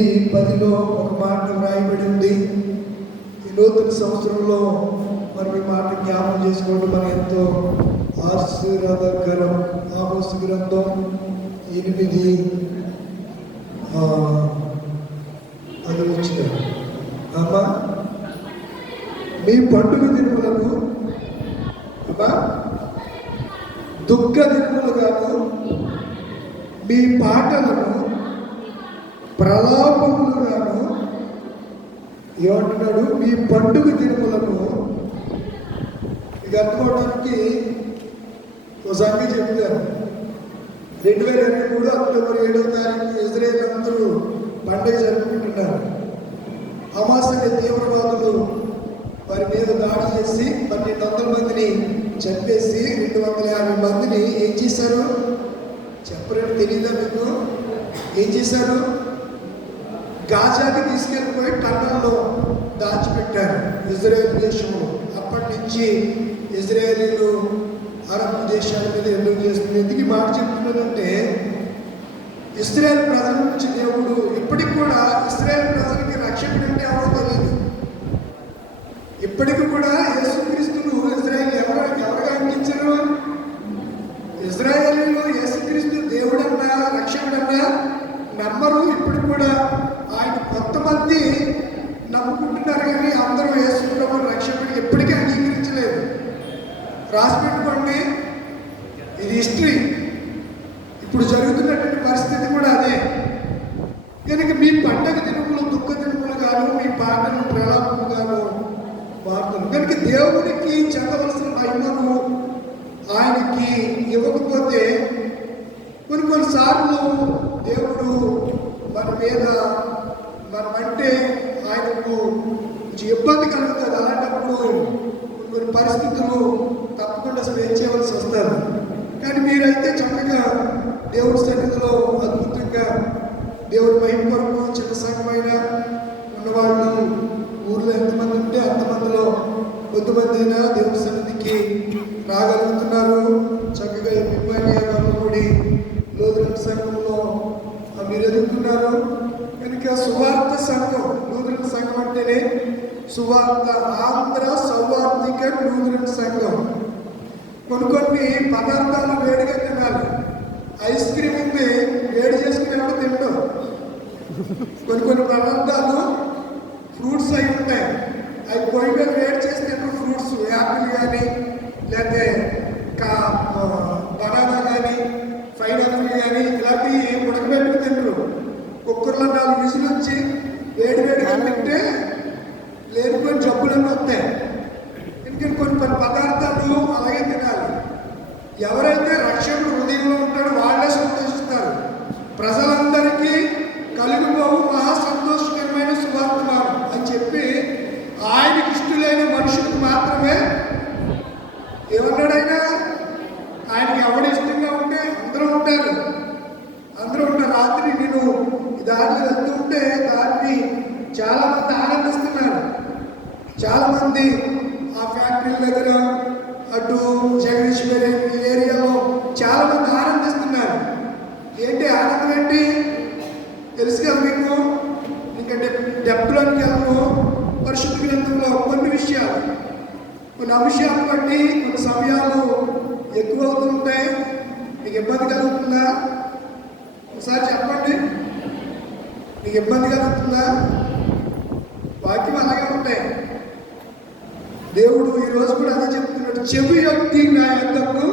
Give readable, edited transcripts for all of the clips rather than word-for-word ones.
10లో ఒక మాట వ్రాయబడి ఉంది. ఈ నూతన సంవత్సరంలో మనం ఈ మాట జ్ఞాపకం చేసుకోవడం మన ఎంతో ఆశీర్వాదకరం. ఆమోస్ గ్రంథం 8 అది వచ్చిన అమ్మా మీ పండుగ దినములను అమ్మా దుఃఖ దినములుగాను మీ పాటలను ప్రలాపములుగాను ఏమంటున్నాడు? మీ పండుగ దినములను. ఇది అర్థమవడానికి ఒక సంగతి చెప్తాను. 2023 అక్టోబర్ 7వ తారీఖు ఇజ్రాయేల్ అందరూ పండుగ జరుపుకుంటున్నారు. హమాస్ అనే తీవ్రవాదులు వారి మీద దాడి చేసి 1200 మందిని చంపేసి 250 మందిని ఏం చేశారు చెప్పరని తెలియదా మీకు? ఏం చేశారు? గాజాకి తీసుకెళ్ళిపోయి టన్నల్లో దాచిపెట్టారు ఇజ్రాయేల్ దేశంలో. అప్పటి నుంచి ఇజ్రాయేలీలు అరబ్ దేశాల మీద ఎందుకు చేస్తుంది? ఎందుకు ఈ మాట చెప్తున్నానంటే, ఇశ్రాయేల్ ప్రజల నుంచి దేవుడు ఇప్పటికి కూడా ఇశ్రాయేల్ ప్రజలకి రక్షకుడు అంటే ఎవరో తెలియదు. ఇప్పటికి కూడా యేసుక్రీస్తును ఇజ్రాయేల్ ఎవరుగా అందించారు? ఇజ్రాయేలీలు యేసుక్రీస్తు దేవుడన్నా రక్షకుడన్నా నమ్మరు. ఇప్పుడు కూడా ఆయన కొంతమంది నమ్ముకుంటున్నారు, కానీ అందరూ యేసుప్రభు రక్షకుడు ఎప్పటికీ అంగీకరించలేదు. రాసి పెట్టుకోండి, ఇది హిస్టరీ. ఇప్పుడు జరుగుతున్నటువంటి పరిస్థితి కూడా అదే. కనుక మీ పండగ దినములు దుఃఖ దినములు గాను, మీ పాటలు ప్రలాపము గాను వాడుతుంది. కనుక దేవునికి చెందవలసిన మహిమను ఆయనకి ఇవ్వకపోతే కొన్నిసార్లు దేవుడు మన మీద మనమంటే ఆయనకు ఇబ్బంది కలుగుతుంది. అలాంటప్పుడు కొన్ని పరిస్థితులు తప్పకుండా స్పేర్ చేయవలసి వస్తుంది. కానీ మీరైతే చక్కగా దేవుడి సన్నిధిలో అద్భుతంగా దేవుడి మహిమ కొరకు చిన్న సంఘమైన ఉన్నవాళ్ళు ఊర్లో ఎంతమంది ఉంటే అంతమందిలో కొద్దిమంది అయినా దేవుడి సన్నిధికి రాగలుగుతున్నారు. చక్కగా వాళ్ళు కూడి లూథరన్ సంఘంలో మీరు ఎదుగుతున్నారు. కనుక సువార్త సంఘం, లూథరన్ సంఘం అంటేనే సువార్త, ఆంధ్ర సౌవార్తిక లూథరన్ సంఘం. కొన్ని పదార్థాలు వేడిగా తినాలి. ఐస్ క్రీమ్ ఉంది, వేడి చేసుకుని ఎవరు తింటాం. కొన్ని పదార్థాలు ఫ్రూట్స్ అయి ఉంటాయి, అవి పొయ్యి మీద వేడి చేస్తే ఫ్రూట్స్ యాపిల్ కానీ లేకపోతే బనానా కానీ పైనాపిల్ కానీ ఇలాంటివి ఉడకబెట్టుకు తింటారు. కుక్కర్లో 4 విజులు వచ్చి వేడిగా తింటే లేనిపోయిన జబ్బులన్నీ వస్తాయి. ఇంకా కొన్ని పదార్థాలు అలాగే తినాలి. ఎవరైతే రక్షకుడు హృదయంలో ఉంటాడో వాళ్ళే సంతోషిస్తారు. ప్రజలందరికీ కలిగిపోవు మహా సంతోషకరమైన సువార్తమానం అని చెప్పి ఆయనకి ఇష్టలైన మనుషులకు మాత్రమే ఏమన్నాడు ఆయన? ఆయనకి ఎవడు ఇష్టంగా ఉంటే అందరూ ఉంటారు. రాత్రి నేను దారిలో వెళ్తూ ఉంటే దాన్ని చాలా మంది ఆనందిస్తున్నారు. చాలా మంది ఆ ఫ్యాక్టరీల దగ్గర అటు జగదీశ్వరి ఏరియాలో చాలా మంది ఆనందిస్తున్నారు. ఏంటి ఆనందం? ఏంటి తెలుసు కదా మీకు? ఎందుకంటే డెప్లోకి వెళ్ళము. పరిశుద్ధ గ్రంథంలో కొన్ని అంశాలను బట్టి కొన్ని సమయాలు ఎక్కువ అవుతుంటాయి. మీకు ఇబ్బంది కలుగుతుందా? ఒకసారి చెప్పండి, మీకు ఇబ్బంది కలుగుతుందా? వాక్యం అలాగే ఉంటాయి. దేవుడు ఈరోజు కూడా అదే చెప్తున్నాడు, చెవి యొక్కి నా యొద్దకు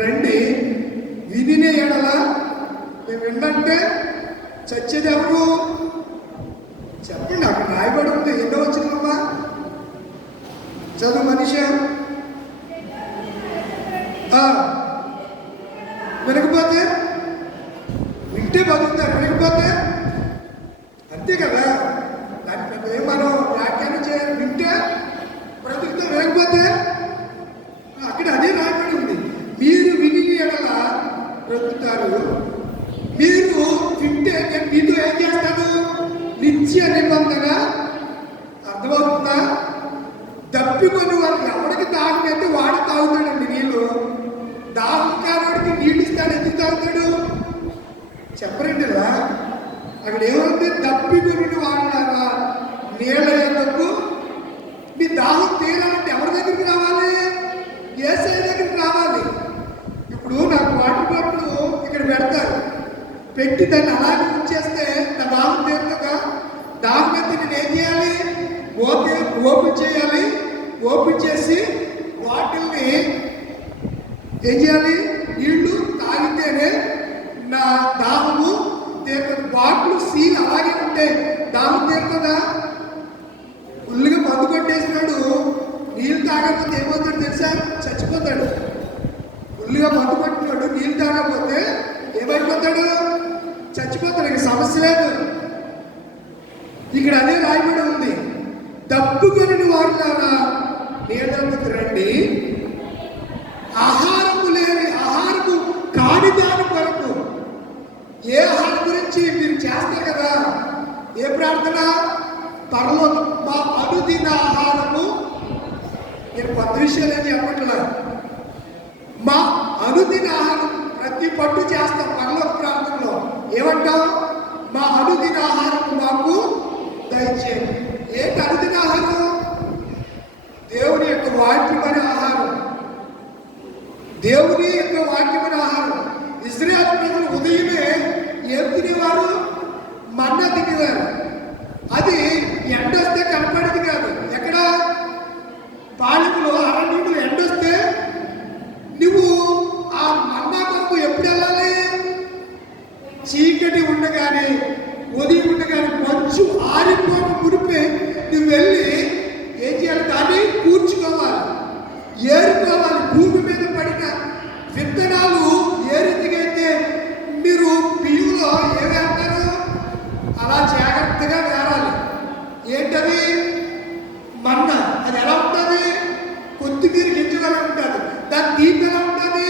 రండి, వినిన ఎడల. మేము వింటే చచ్చేది ఎవరు? చెప్పండి, అక్కడ రాయబడి ఉంది. ఎన్నో వచ్చిందమ్మా చదువు మనిషి. వినకపోతే వింటే బతుకుతారు, వినకపోతే అంతే కదా. దానికి మనం వ్యాఖ్యానం చేయాలి. వింటే బ్రతుకుతారు, వినకపోతే అక్కడ అదే రాయబడి ఉంది. మీరు విని ఎడల బ్రతుకుతారు, మీరు వింటే నేను మీతో ఏం చేస్తాను? నిత్య నిబంధన. అర్థమవుతుందా? తప్పికొని వారు ఎవరికి దాహం అయితే వాడు తాగుతాడండి నీళ్ళు. దాహం కావాడికి నీళ్ళు ఇస్తాడు, ఎందుకు తాగుతాడు? చెప్పరండి. అక్కడ ఏమవుతుంది? దప్పికొని వాళ్ళారా నీళ్ళ యొద్దకు. మీ దాహం తీరాలంటే ఎవరి దగ్గరికి రావాలి? యేసయ్య దగ్గరికి రావాలి. ఇప్పుడు నాకు వాటర్ బాటిల్ ఇక్కడ పెడతారు, పెట్టి దాన్ని అలాగే ఉంచేస్తే నా దాహం తీరుతుందా? దాహం మీద నేను ఏం చేయాలి? ఓపెన్ చేయాలి. ఓపెన్ చేసి వాటిల్ని ఏం చేయాలి? నీళ్లు తాగితేనే నా దాహము తీరుతుంది. బాటిల్ సీల్ అలాగే ఉంటే దాహం తీరుతుందా? ఫుల్గా మందు కొట్టేసినాడు, నీళ్ళు తాగకపోతే ఏమవుతాడు తెలుసా? చచ్చిపోతాడు. ఫుల్గా మందు కొట్టినాడు, నీళ్ళు తాగకపోతే ఏమైపోతాడు? చచ్చిపోతాడు. ఇక సమస్య లేదు. ఇక్కడ అదే రాయబడి ఉంది, దప్పుకొని వారులారా నీళ్ళకు రండి, ఆహారము కాని దాని కొరకు. ఏ ఆహారం గురించి మీరు చేస్తారు కదా? ఏ ప్రార్థన? పరలోకం మా అనుదిన ఆహారము. నేను కొత్త విషయాలు ఏం చెప్పట్లా. మా అనుదిన ఆహారం ప్రతి పట్టు చేస్తాం పరలోక ప్రార్థనలో. ఏమంటాం? మా అనుదిన ఆహారం మాకు దయచేయండి. ఏంటి అనుదిన ఆహారం? దేవుని యొక్క వాక్యమైన ఆహారం. దేవుని యొక్క వాక్యమైన ఆహారం. ఇశ్రాయేలు ప్రజలు ఉదయమే ఏం తినేవారు? మన్నా తినేవారు. అది ఎండొస్తే కనపడేది కాదు. ఎక్కడ? పాలకులు అరణ్యంలో ఎండొస్తే నువ్వు ఆ మన్నా కొరకు ఎప్పుడు వెళ్ళాలి? చీకటి ఉండగానే, ఉదయం ఉండగానే, మంచు ఆరిపోక మునిపే నువ్వు వెళ్ళి ఏం చేయాలి? దాన్ని కూర్చుకోవాలి, ఏరుకోవాలి. భూమి మీద పడిన విత్తనాలు ఏ రీతిగా అయితే మీరు బియ్యంలో ఏవేస్తారు అలా జాగ్రత్తగా వేరాలి. ఏంటది? మన్నా. అది ఎలా ఉంటుంది? కొత్తిమీర గింజలా ఉంటుంది. దాని తీపి ఎలా ఉంటుంది?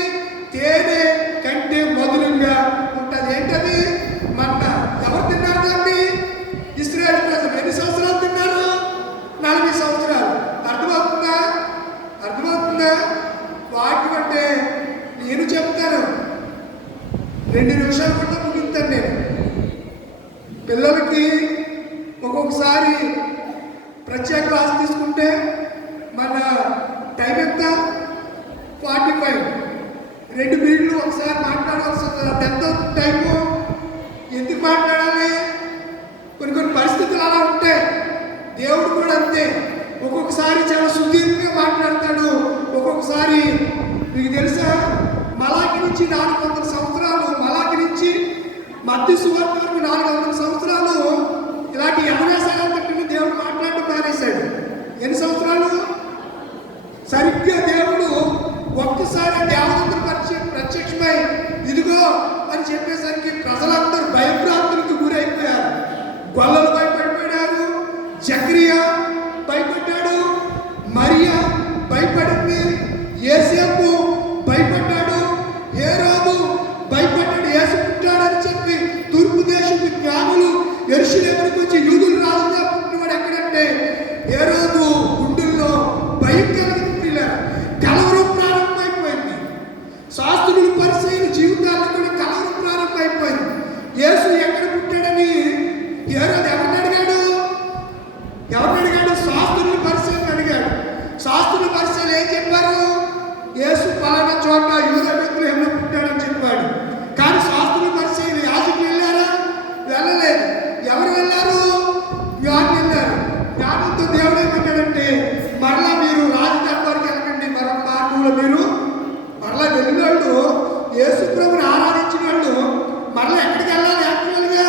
తేనె కంటే మధురంగా ఉంటుంది. ఏంటది? మన్నా. ఎవరు తిన్నారు దాన్ని? ఇశ్రాయేలు ప్రజలు. ఎన్ని సంవత్సరాలు తిన్నారు? 40 సంవత్సరాలు. అర్థమవుతుందా? వాక్యం అంటే నేను చెప్తాను, 2 నిమిషాలు కూడా ముగిస్తాను. నేను పిల్లలకి ఒక్కొక్కసారి ప్రత్యేక క్లాస్ తీసుకుంటే మన టైం ఎంత? 45. 2 మినిట్లు ఒకసారి మాట్లాడాల్సి వస్తుంది. అది ఎంత టైము? ఎందుకు మాట్లాడాలి? కొన్ని పరిస్థితులు అలా ఉంటాయి. దేవుడు కూడా అంతే. ఒక్కొక్కసారి చాలా సుదీర్ఘంగా మాట్లాడతాడు, ఒక్కొక్కసారి మీకు తెలుసా మలాకి నుంచి 400 సంవత్సరాలు, మలాకి నుంచి మత్తయి సువార్త వరకు 400 సంవత్సరాలు ఇలాంటి యవనేశాలను తట్టిన దేవుడు మాట్లాడటం మానేశాడు. ఎన్ని సంవత్సరాలు? సరిగ్గా దేవుడు ఒక్కసారి దేవదూతలు ప్రత్యక్షమై ఇదిగో అని చెప్పేసరికి ప్రజలందరూ భయభ్రాంతులకు గురైపోయారు. గొల్లలు భయపడిపోయారు, జకరియా భయపడ్డాడు, మరియా భయపడింది, యేసేపు భయపడ్డాడు, హేరోదు భయపడ్డాడు. యేసు పుట్టాడని చెప్పి తూర్పు దేశపు జ్ఞానులు యెరూషలేముకు వచ్చి యూదుల రాజుగా పుట్టినవాడు ఎక్కడంటే హేరోదు గుండెల్లో భయం కలిగిన కలవరం ప్రారంభమైపోయింది. శాస్త్రులు పరిచయం జీవితాల్లో కూడా కలవరం ప్రారంభమైపోయింది. యేసు ఎక్కడ పుట్టాడని హేరోదు ఎవరిని అడిగాడు? శాస్త్రుల పరిచయం అడిగాడు. శాస్త్రుల పరిచయం ఏం చెప్పారు? యేసు పలానా చోట యూదా బెత్లెహేములో పుట్టాడని చెప్పాడు. కానీ శాస్త్రుల పరిచయం యాజకులు వెళ్ళారా? వెళ్ళలేదు. ఎవరు వెళ్ళారు? జ్ఞానులు వెళ్ళారు. జ్ఞానంతో దేవుడు ఏమంటాడంటే మరలా మీరు రాజదర్బారికి వెళ్ళకండి, మరొక మార్గంలో మీరు మరలా వెళ్ళిన వాళ్ళు, యేసు ప్రభుని ఆరాధించిన వాళ్ళు మరలా ఎక్కడికి వెళ్ళాలి? యాక్చువల్గా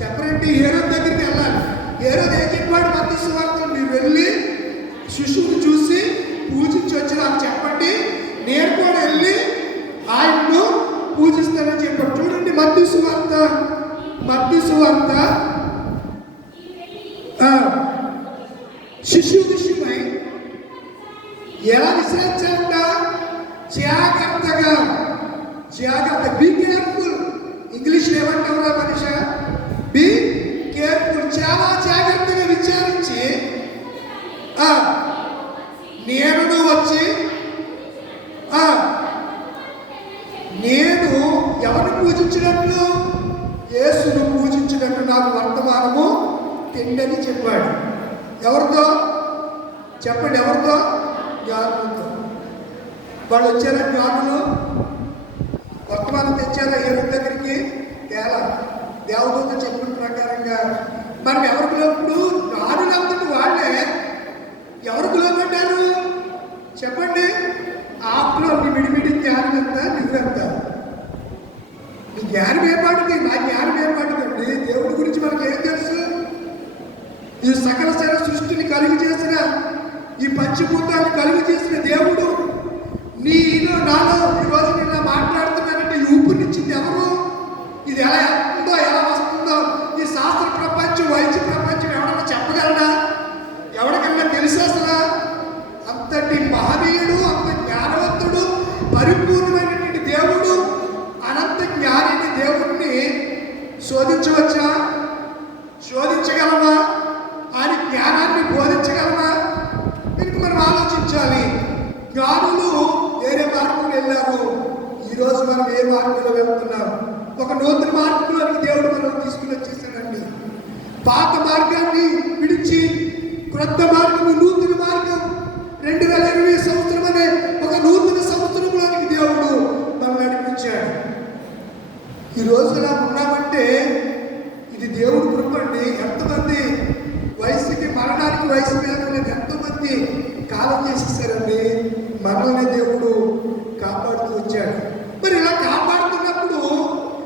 చెప్పరంటే హేరోదు దగ్గరికి వెళ్ళాలి. హేరోదు ఏం చెప్పాడు? మత్తయి సువార్తలో మీరు వెళ్ళి శిశువుని చూసి పూజించి వచ్చి నాకు చెప్పండి, నేను కూడా వెళ్ళి ఆయన్ను పూజిస్తానని చెప్పాడు. చూడండి మత్తయి సువార్త శిశువు విషయమై ఎలా విశ్లేషించాలంట? జాగ్రత్త, బీ కేర్ఫుల్. ఇంగ్లీష్లో ఏమంటావురా మనిషి? Be careful. చాలా జాగ్రత్తగా విచారించి నేను వచ్చి నేను ఎవరిని పూజించినట్లు? యేసును పూజించినట్టు నాకు వర్తమానం తెండని చెప్పాడు. ఎవరితో చెప్పండి? ఎవరితో? జ్ఞానులతో. వాళ్ళు వచ్చారా? జ్ఞానులు వర్తమానం తెచ్చారా ఏ దగ్గరికి? తేలా. దేవదూత చెప్పిన ప్రకారంగా మనం ఎవరికి లోప్పుడు జ్ఞానులంతటి వాళ్ళే ఎవరికి లోపడ్డారు చెప్పండి? ఆప్లో నీ విడివిడి జ్ఞానం ఎంత, నువ్వెంత? నీ జ్ఞానం ఏర్పడింది, నా జ్ఞానం ఏర్పడిందండి. దేవుడి గురించి మనకు ఏం తెలుసు? ఈ సకల సృష్టిని కలుగు చేసిన, ఈ పంచభూతాన్ని కలుగు చేసిన దేవుడు నీలో నాలో ఈరోజు నిన్న మాట్లాడుతున్నానంటే ఈ ఊపిరినిచ్చింది ఎవరు? ఇది ఎలా ఉందో, ఎలా వస్తుందో ఈ శాస్త్ర ప్రపంచం, వైద్య ప్రపంచం ఎవడన్నా చెప్పగలడా? ఎవరికన్నా తెలుసు అసలు? అంతటి మహనీయుడు, అంత జ్ఞానవంతుడు, పరిపూర్ణమైనటువంటి దేవుడు, అనంత జ్ఞాని దేవుడిని శోధించవచ్చా? శోధించగలమా? ఆయన జ్ఞానాన్ని బోధించగలమా? దీనికి మనం ఆలోచించాలి. జ్ఞానులు వేరే మార్గంలో వెళ్ళారు. ఈరోజు మనం ఏ మార్గంలో వెళ్తున్నాం? ఒక నూతన మార్గంలోనికి దేవుడు మనం తీసుకుని వచ్చేసాడండి. పాత మార్గాన్ని విడిచి క్రొత్త మార్గం, నూతన మార్గం 2020 సంవత్సరం అనే ఒక నూతన సంవత్సరంలోనికి దేవుడు మనం నడిపించాడు. ఈరోజు ఇలా ఉన్నామంటే ఇది దేవుడు కృప అండి. ఎంతమంది వయసుకి మరణానికి వయసు మీద ఎంతోమంది కాలం చేసేసారండి. మనల్ని దేవుడు కాపాడుతూ వచ్చాడు. మరి ఇలా కాపాడుతున్నప్పుడు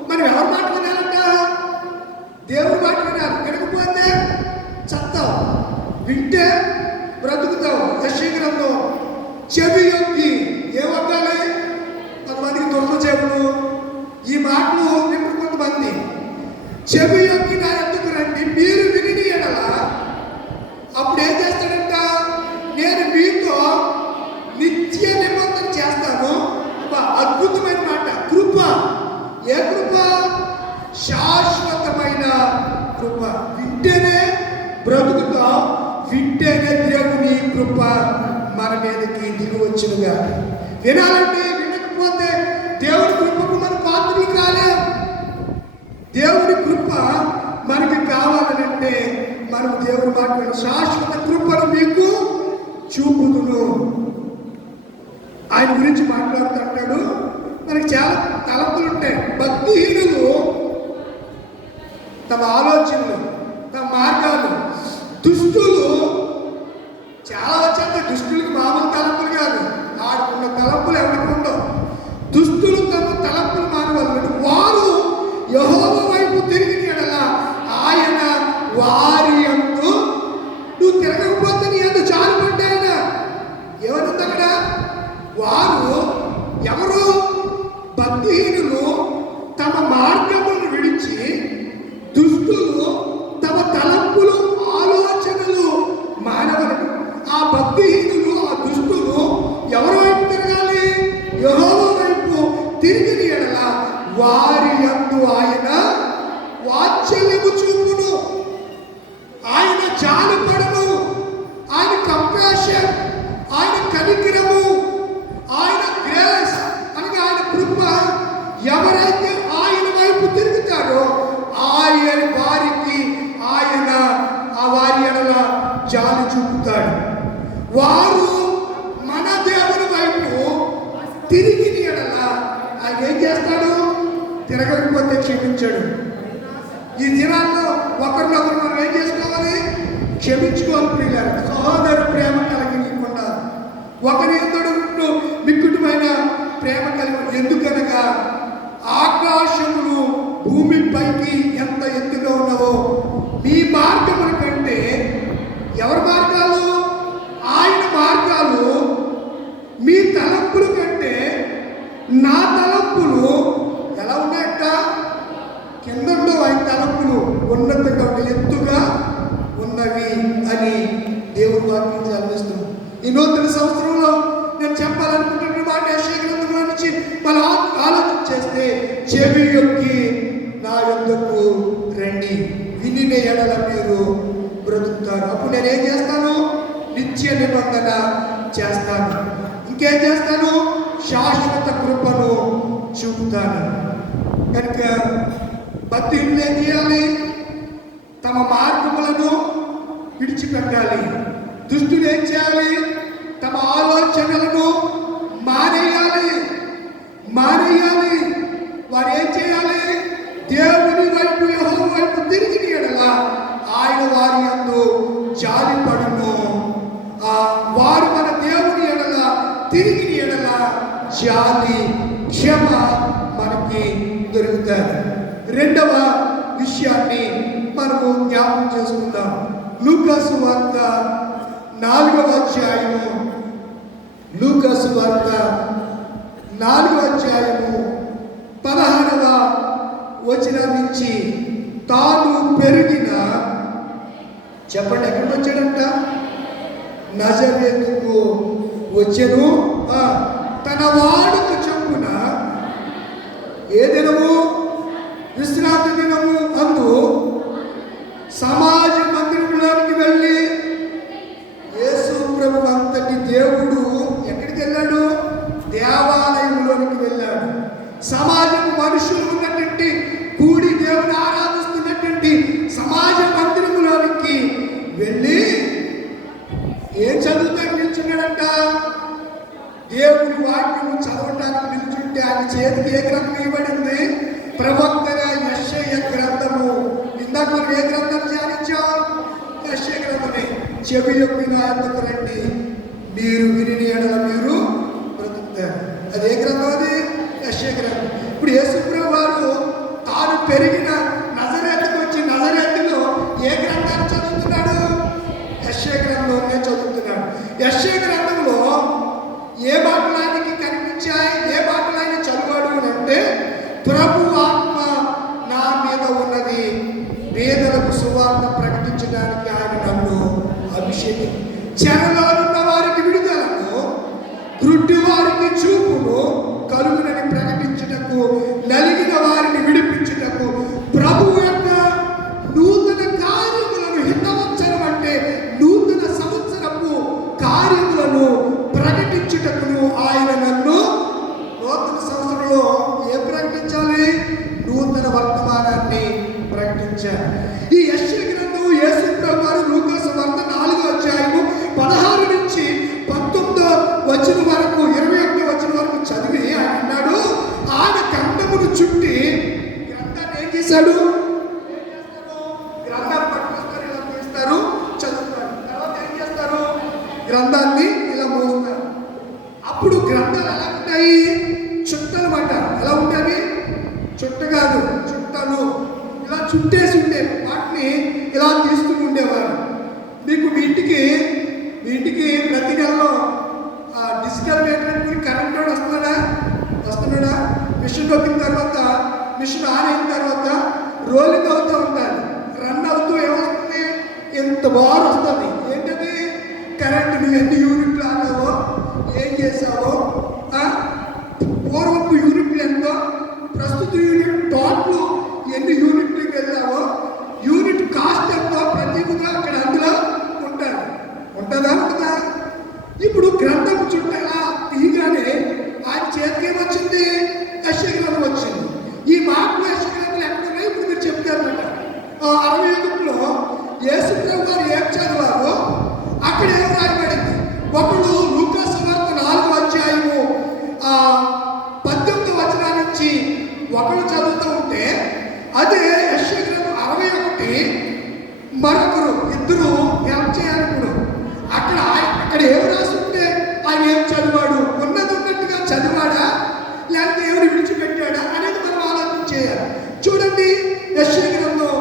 మనం ఎవరి మాట వినాలంట? దేవుడి మాట వినాలి. వినకపోతే చస్తావు, వింటే బ్రతుకుతావు. యెషయా గ్రంథం చెవి యొక్కి ఏమవ్వాలి? కొంతమందికి దొరక చెవులు. ఈ మాటలు వింటారు కొంతమంది. చెవి యొక్కి నా ఎందుకు రండి, మీరు విని ఎడల అప్పుడు ఏం చేస్తాడంట? నేను మీతో నిత్య నిబంధన చేస్తాను. అద్భుతమైన మాట. కృప. ఏ కృప? శాశ్వతమైన కృప. వింటేనే బ్రతుకుతాం, వింటేనే దేవుని కృప మన మీదకి దిగివచ్చునుగా. వినాలంటే వినకపోతే దేవుడి కృపకు మన పాత్రలు కాలేం. దేవుడి కృప మనకి కావాలనంటే మనం దేవుడి మాట శాశ్వత కృపను మీకు చూపుదును. ఆయన గురించి మాట్లాడుతుంటాడు. మనకి చాలా తలంపులు ఉంటాయి. భక్తిహీనులు తమ ఆలోచనలు, తమ మార్గాలు, దుష్టులు చాలా వచ్చేంత దుష్టులకి మామూలు తలంపులు కాదు, ఆడుకున్న తలంపులు ఎవరికి ఉండవు. దుష్టులు తమ తలంపులు మానవాళ్ళు. వారు యెహోవా వైపు తిరిగి ఎడల ఆయన వారి యందు, నువ్వు తిరగకపోతే నీ యందు జాలిపడ్డ ఆయన. ఏమనుంది అక్కడ? వారు ఎవరు? భక్తిహీనులు తమ మార్గములను విడిచి, దుష్టులు తమ తలంపులు ఆలోచనలు మానవులు. ఆ భక్తిహీనులు, ఆ దుష్టులు ఎవరి వైపు తిరగాలి? యెహోవా వైపు తిరిగి ఎడల వారి యందు ఆయన వాత్సల్యము చూపును, ఆయన జాలిపడను, ఆయన కంపాషన్, ఆయన కనికరము, ఆయన గ్రేస్ అనగా ఆయన కృప ఎవరైతే ఆయన వైపు తిరుగుతారో ఆయన వారికి ఆయన ఆ వారి ఎడల జాలి చూపుతాడు. వారు మన దేవుని వైపు తిరిగి ఎడల ఆయన ఏం చేస్తాడు? తిరగకపోతే క్షమించాడు. ఈ దినాల్లో ఒకరినొకరు మనం ఏం చేసుకోవాలి? క్షమించుకోవాలి. ప్రియులారా, సహోదర ప్రేమ కలిగికుండా ఒకరి ఎదుడు మిక్కుటమైన ప్రేమ కలిగి. ఎందుకనగా ఆకాశములు భూమిపైకి ఎంత ఎత్తుగా ఉన్నావో మీ మార్గముల కంటే ఎవరి మార్గాలు? ఆయన మార్గాలు మీ తలంపుల కంటే నా తలంపులు ఎలా ఉన్నాయట? కింద ఉండవు. ఆయన తలంపులు ఉన్నతంగా ఎత్తుగా ఉన్నవి అని దేవుడు వాక్యం చదివిస్తున్నాం. ఈ నూతన సంవత్సరంలో నేను చెప్పాలనుకుంటున్న మాట యెషయా గ్రంథంలో నుంచి మనం ఆలోచన చేస్తే, చెవి యొక్కి నా యొద్దకు రండి, వినిన ఎడల మీరు బ్రతుకుతారు. అప్పుడు నేనేం చేస్తాను? నిత్య నిబంధన చేస్తాను. ఇంకేం చేస్తాను? శాశ్వత కృపను చూపుతాను. కనుక భక్తులు ఏం చేయాలి? తమ మార్గం తలంపులను విడిచిపెట్టాలి. దుష్టులు ఏం చేయాలి? తమ ఆలోచనలను మానేయాలి. వారు ఏం చేయాలి? దేవుని వైపు, యెహోవా వైపు తిరిగిన యెడల ఆయన వారి యందు జాలిపడును. వారు మన దేవుని యెడల తిరిగిన యెడల జాలి, క్షమ మనకి దొరుకుతాయి. రెండవ విషయాన్ని మనము జ్ఞాపకం చేసుకుందాం. లూకాసు వార్త 4వ అధ్యాయము, లూకాసు వార్త 4వ అధ్యాయము 16వ వచనం నుంచి, తాను పెరిగిన, చెప్పండి ఎక్కడికి వచ్చాడంట? నజరేతుకు వచ్చెను. తన వాడుక చొప్పున ఏ దినము? విశ్రాంతి దినము అందు సమాజ మందిరంలోనికి వెళ్ళి, యేసు ప్రభు అంతటి దేవుడు ఎక్కడికి వెళ్ళాడు? దేవాలయంలోనికి వెళ్ళాడు. సమాజం మనుషులు ఉన్నటువంటి, కూడి దేవుని ఆరాధిస్తున్నటువంటి సమాజ మందిరంలోనికి వెళ్ళి ఏం చదువుతాడు? నిల్చున్నాడంట. దేవుని వాక్యం చదవటానికి నిల్చుంటే ఆయన చేతికి ఏ గ్రంథం ఇవ్వబడింది? ప్రవక్తగా యెషయా గ్రంథము. ఇందాక మనం ఏ గ్రంథం ధ్యానించాం? యెషయా గ్రంథమే. చెవి యొప్పి నా యొద్దకు రండి, మీరు విని యెడల మీరు బ్రతుకుతారు. అది ఏ గ్రంథం? అది యెషయా గ్రంథం. ఇప్పుడు యేసు ప్రభువు వారు తాను పెరిగిన నజరేతుకు వచ్చి, నజరేతులో ఏ గ్రంథాన్ని చదువుతున్నాడు? యెషయా గ్రంథంలో చదువుతున్నాడు. యెషయా గ్రంథంలో ఏ మాటలు ఆయనకి కనిపించాయి? ఏ మాటలు ఆయన చదివాడు అంటే, ప్రభు ఆత్మ నా మీద ఉన్నది, పేదలకు సువార్త ప్రకటించడానికి ఆయన నన్ను అభిషేకం, చెరలో ఉన్న వారికి విడుదలను, గ్రుడ్డి వారికి చూపును కలుగునని ప్రకటించుటకు, నలిగిన వారిని విడిపించుటకు, ప్రభు యొక్క నూతన కార్యములను, హితవత్సరం అంటే నూతన సంవత్సరపు కార్యములను ప్రకటించుటకును ఆయన నన్ను. నూతన సంవత్సరంలో ఏం ప్రకటించాలి? నూతన వర్తమానాన్ని ప్రకటించాలి. ఈ యెషయా గ్రంథం యేసు ప్రభు వారు లూకాసు వార్త 4వ అధ్యాయము 16 నుంచి 19వ వచనం వరకు, 21వ వచనం వరకు చదివి ఆయన అన్నాడు, ఆయన కంఠమును చుట్టి గ్రంథాన్ని ఏం చేశాడు? గ్రంథాన్ని పట్టుకొస్తారు, ఇలా తీస్తారు, చదువుతారు. తర్వాత ఏం చేస్తారు? గ్రంథాన్ని ఇలా మోస్తారు. అప్పుడు గ్రంథాలు ఎలా ఉంటాయి? చుట్టలు మాట. ఎలా ఉంటాయి? చుట్ట కాదు, చుట్టలు ఇలా చుట్టేసి ఉండేవి. వాటిని ఇలా తీస్తూ ఉండేవారు. మీకు మీ ఇంటికి ప్రతి నెలలో డిజిటల్ మీటర్ కరెంట్ వస్తున్నాడా? మిషన్ వచ్చిన తర్వాత, మిషన్ ఆన్ అయిన తర్వాత రోలింగ్ అవుతూ ఉండాలి. రన్ అవుతూ ఏమవుతుంది? ఎంత బాగా వస్తుంది. ఏంటది? కరెంట్. నువ్వు ఎన్ని యూనిట్లు ఆడావో, ఏం చేసావో, పూర్వపు యూనిట్లు ఎంతో, ప్రస్తుత యూనిట్ టోటల్ ఎన్ని యూనిట్లకు వెళ్ళావో, యూనిట్ కాస్ట్ ఎంతో, ప్రతి కూడా అక్కడ అందులో ఉంటుందా? ఇప్పుడు గ్రంథం చుట్టూ ఎలా తీయగానే ఆయన చేతికి ఏమొచ్చింది? యెషయా గ్రంథం వచ్చింది. ఈ మాటలు యెషయా గ్రంథాలు ఎక్కడున్నాయి? ఇప్పుడు మీరు చెప్తారన్నమాట. 61లో యేసు ప్రభు గారు ఏం చదివారో అక్కడ ఏం రాయబడింది? ఒకడు లూకాసు వార్త 4వ అధ్యాయము 18వ వచనం నుంచి ఒకడు చదువుతూ ఉంటే, అదే యెషయా గ్రంథం 61 మరొకరు, ఇద్దరు హెల్ప్ చేయాలి. ఇప్పుడు అక్కడ ఏం రాస్తుంటే ఆయన ఏం చదివాడు? ఉన్నట్టుగా చదివాడా, లేకపోతే ఎవరు విడిచిపెట్టాడా అనేది మనం ఆలోచన చేయాలి. చూడండి, యెషయా గ్రంథం